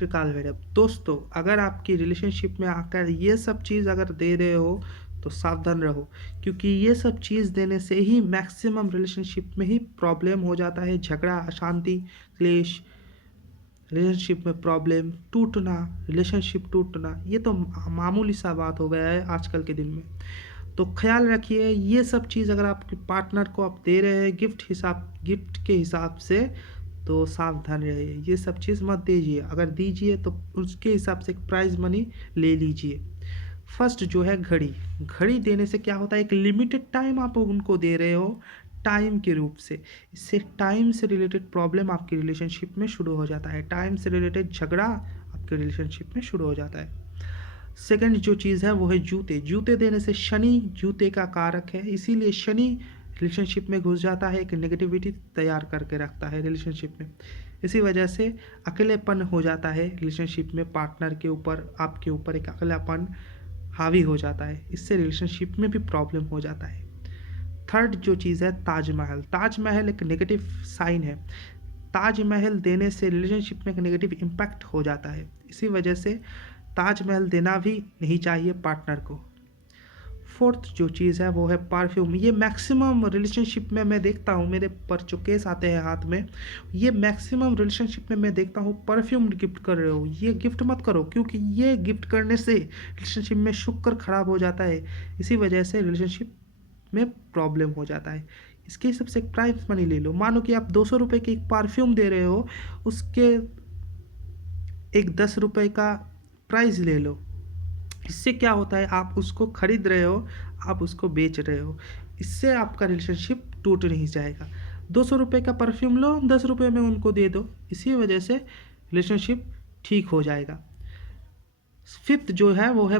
त्रिकाल भैरव। दोस्तों, अगर आपकी रिलेशनशिप में आकर ये सब चीज़ अगर दे रहे हो तो सावधान रहो, क्योंकि ये सब चीज़ देने से ही मैक्सिमम रिलेशनशिप में ही प्रॉब्लम हो जाता है। झगड़ा, अशांति, क्लेश, रिलेशनशिप में प्रॉब्लम, टूटना, रिलेशनशिप टूटना, ये तो मामूली सा बात हो गया है आजकल के दिन में। तो ख्याल रखिए, ये सब चीज़ अगर आपके पार्टनर को आप दे रहे हैं गिफ्ट के हिसाब से, तो सावधान रहिए, ये सब चीज़ मत दीजिए। अगर दीजिए तो उसके हिसाब से एक प्राइज़ मनी ले लीजिए। फर्स्ट जो है घड़ी। घड़ी देने से क्या होता है, एक लिमिटेड टाइम आप उनको दे रहे हो टाइम के रूप से। इससे टाइम से रिलेटेड प्रॉब्लम आपकी रिलेशनशिप में शुरू हो जाता है, टाइम से रिलेटेड झगड़ा आपके रिलेशनशिप में शुरू हो जाता है। सेकंड जो चीज़ है वो है जूते। जूते देने से शनि जूते का कारक है, इसीलिए शनि रिलेशनशिप में घुस जाता है, एक नेगेटिविटी तैयार करके रखता है रिलेशनशिप में। इसी वजह से अकेलेपन हो जाता है रिलेशनशिप में, पार्टनर के ऊपर, आपके ऊपर एक अकेलापन हावी हो जाता है। इससे रिलेशनशिप में भी प्रॉब्लम हो जाता है। थर्ड जो चीज़ है ताजमहल। ताजमहल एक नेगेटिव साइन है। ताजमहल देने से रिलेशनशिप में एक नेगेटिव इम्पैक्ट हो जाता है। इसी वजह से ताजमहल देना भी नहीं चाहिए पार्टनर को। फोर्थ जो चीज़ है वो है परफ्यूम। ये मैक्सिमम रिलेशनशिप में मैं देखता हूँ, मेरे पर जो केस आते हैं हाथ में, ये मैक्सिमम रिलेशनशिप में मैं देखता हूँ परफ्यूम गिफ्ट कर रहे हो। ये गिफ्ट मत करो, क्योंकि ये गिफ्ट करने से रिलेशनशिप में शुक्र खराब हो जाता है। इसी वजह से रिलेशनशिप में प्रॉब्लम हो जाता है। इसके हिसाब से एक प्राइस मनी ले लो। मानो कि आप 200 रुपये की एक परफ्यूम दे रहे हो, उसके एक 10 रुपये का प्राइस ले लो। इससे क्या होता है, आप उसको खरीद रहे हो, आप उसको बेच रहे हो। इससे आपका रिलेशनशिप टूट नहीं जाएगा। 200 रुपये का परफ्यूम लो, 10 रुपये में उनको दे दो, इसी वजह से रिलेशनशिप ठीक हो जाएगा। फिफ्थ जो है वो है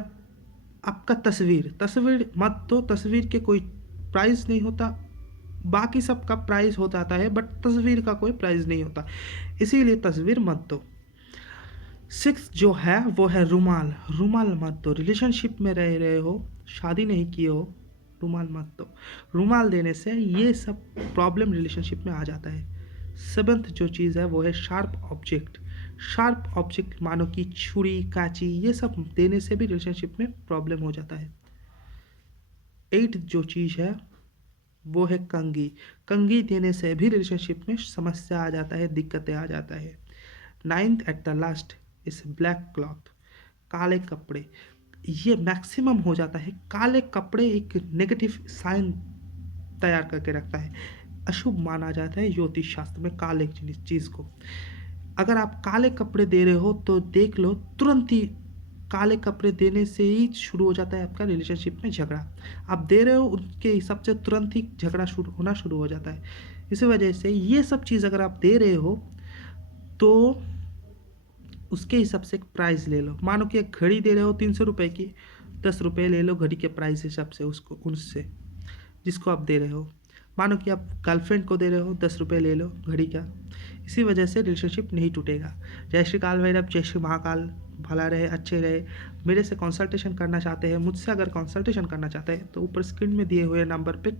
आपका तस्वीर। तस्वीर मत दो, तस्वीर के कोई प्राइस नहीं होता। बाकी सब का प्राइस हो जाता है, बट तस्वीर का कोई प्राइस नहीं होता, इसीलिए तस्वीर मत दो। सिक्स जो है वो है रुमाल। रुमाल मत दो, रिलेशनशिप में रह रहे हो, शादी नहीं किए हो, रुमाल मत दो। रुमाल देने से ये सब प्रॉब्लम रिलेशनशिप में आ जाता है। सेवन्थ जो चीज़ है वो है शार्प ऑब्जेक्ट। शार्प ऑब्जेक्ट मानो कि छुरी, कांची, ये सब देने से भी रिलेशनशिप में प्रॉब्लम हो जाता है। एट जो चीज़ है वो है कंघी। कंघी देने से भी रिलेशनशिप में समस्या आ जाता है, दिक्कतें आ जाता है। नाइन्थ एट द लास्ट इस ब्लैक क्लॉथ, काले कपड़े। ये मैक्सिमम हो जाता है। काले कपड़े एक नेगेटिव साइन तैयार करके रखता है, अशुभ माना जाता है ज्योतिष शास्त्र में काले चीज़ को। अगर आप काले कपड़े दे रहे हो तो देख लो, तुरंत ही काले कपड़े देने से ही शुरू हो जाता है आपका रिलेशनशिप में झगड़ा। आप दे रहे हो, उनके हिसाब से तुरंत ही झगड़ा शुरू हो जाता है। इसी वजह से ये सब चीज़ अगर आप दे रहे हो तो उसके हिसाब से एक प्राइस ले लो। मानो कि एक घड़ी दे रहे हो 300 रुपये की, 10 रुपये ले लो घड़ी के प्राइस हिसाब से उसको, उससे जिसको आप दे रहे हो। मानो कि आप गर्लफ्रेंड को दे रहे हो, 10 रुपये ले लो घड़ी का। इसी वजह से रिलेशनशिप नहीं टूटेगा। जय श्री काल भैरव, जय श्री महाकाल। भला रहे, अच्छे रहे। मेरे से कंसल्टेशन करना चाहते हैं, मुझसे अगर कंसल्टेशन करना चाहते हैं तो ऊपर स्क्रीन में दिए हुए नंबर पे